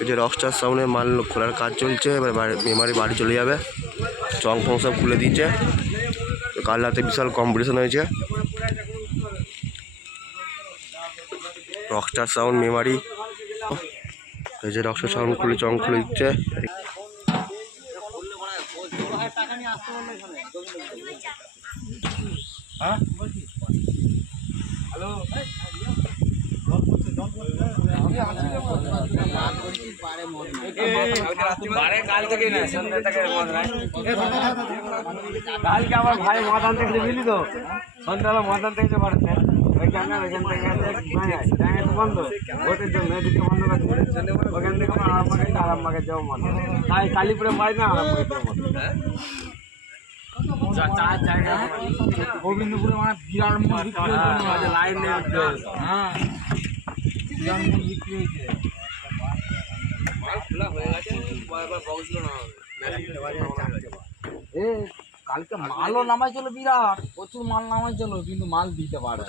এই যে রকস্টার সাউন্ডের মাল খোলার কাজ চলছে, এবার মেমারি বাড়ি চলে যাবে। চং ফং সব খুলে দিয়েছে। কাল রাতে বিশাল কম্পিটিশন হয়েছে। Rockstar sound Memari. এই যে রকস্টার সাউন্ড খুলে, চং খুলে দিচ্ছে। বারে কাল থেকে না সন্ধ্যা থেকে মদ নাই কালকে আমার ভাই মদ আনতে গেছে বুঝলি তো? সন্ধ্যাবেলা মদ আনতে গেছে বাড়িতে। ওইখানে ওইখান থেকে তো বন্ধ। ওদের জন্য এদিকে বন্ধ করছে ওখান থেকে আমার যাও মদ তাই কালীপুরে পাই না যাও মদ গোবিন্দপুরে মানে বিরাট বিক্রি হয়েছে। হ্যাঁ হয়েছে এ কালকে মালও নামাইছিল বিরাট প্রচুর মাল নামাই চলো কিন্তু মাল দিতে পারে